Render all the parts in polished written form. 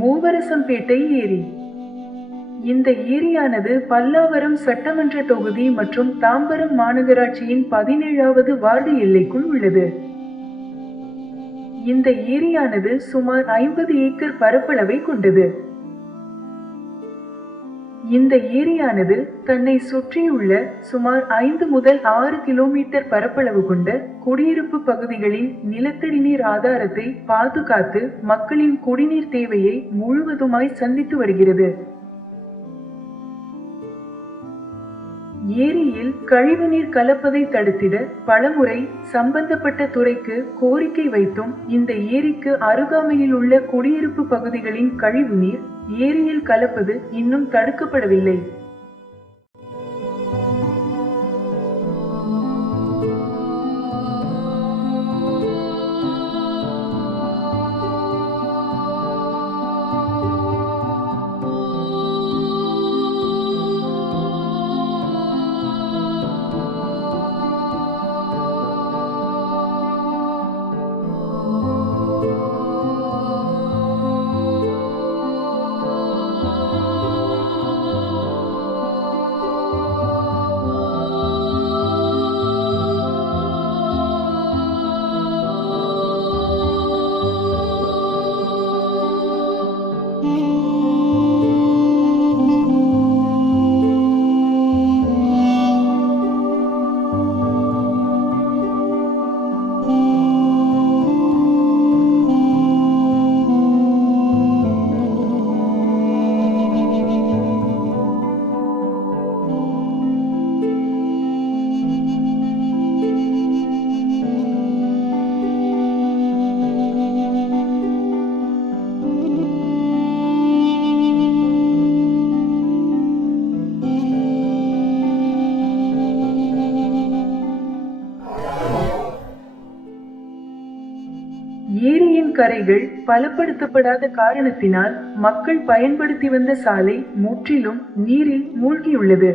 மூவரசம்பேட்டை ஏரி. இந்த ஏரியானது பல்லாவரம் சட்டமன்ற தொகுதி மற்றும் தாம்பரம் மாநகராட்சியின் 17வது வார்டு எல்லைக்குள் உள்ளது. இந்த ஏரியானது சுமார் 50 ஏக்கர் பரப்பளவை கொண்டது. இந்த ஏரியானது தன்னை சுற்றியுள்ள சுமார் 5 முதல் 6 கிலோமீட்டர் பரப்பளவு கொண்ட குடியிருப்பு பகுதிகளின் நிலத்தடி நீர் ஆதாரத்தை பாதுகாத்து மக்களின் குடிநீர் தேவையை முழுவதுமாய் சந்தித்து வருகிறது. ஏரியில் கழிவுநீர் கலப்பதை தடுத்திட பலமுறை சம்பந்தப்பட்ட துறைக்கு கோரிக்கை வைத்தும் இந்த ஏரிக்கு அருகாமையில் உள்ள குடியிருப்பு பகுதிகளின் கழிவுநீர் ஏரியில் கலப்பது இன்னும் தடுக்கப்படவில்லை. ஏரியின் கரைகள் பலப்படுத்தப்படாத காரணத்தினால் மக்கள் பயன்படுத்தி வந்த சாலை முற்றிலும் நீரில் மூழ்கியுள்ளது.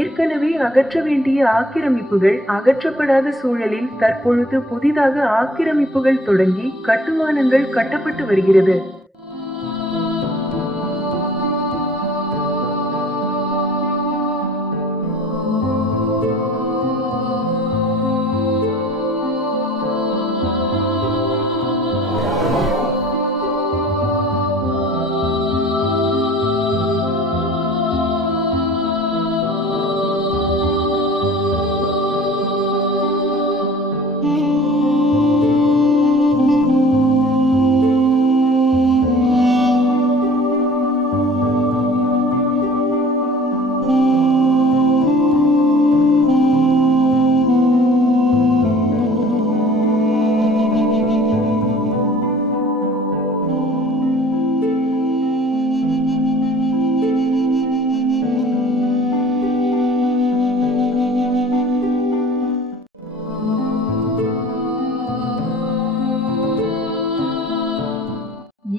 ஏற்கனவே அகற்ற வேண்டிய ஆக்கிரமிப்புகள் அகற்றப்படாத சூழலில் தற்பொழுது புதிதாக ஆக்கிரமிப்புகள் தொடங்கி கட்டுமானங்கள் கட்டப்பட்டு வருகிறது.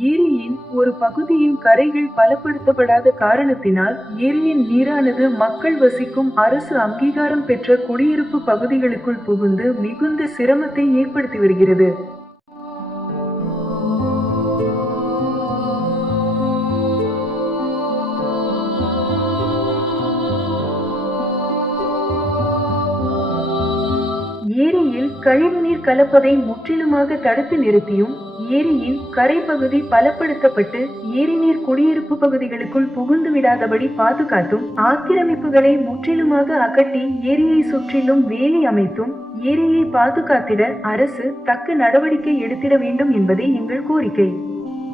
ஏரியின் ஒரு பகுதியின் கரைகள் பலப்படுத்தப்படாத காரணத்தினால் ஏரியின் நீரானது மக்கள் வசிக்கும் அரசு அங்கீகாரம் பெற்ற குடியிருப்பு பகுதிகளுக்குள் புகுந்து மிகுந்த சிரமத்தை ஏற்படுத்தி வருகிறது. ஏரியில் கழிவுநீர் நீர் கலப்பதை முற்றிலுமாக தடுத்து நிறுத்தியும் ஏரியின் கரைப்பகுதி பலப்படுத்தப்பட்டு ஏரி நீர் குடியிருப்பு பகுதிகளுக்குள் புகுந்து விடாதபடி பாதுகாத்தும் ஆக்கிரமிப்புகளை முற்றிலுமாக அகற்றி ஏரியை சுற்றிலும் வேலி அமைத்தும் ஏரியை பாதுகாத்திட அரசு தக்க நடவடிக்கை எடுத்திட வேண்டும் என்பதே எங்கள் கோரிக்கை.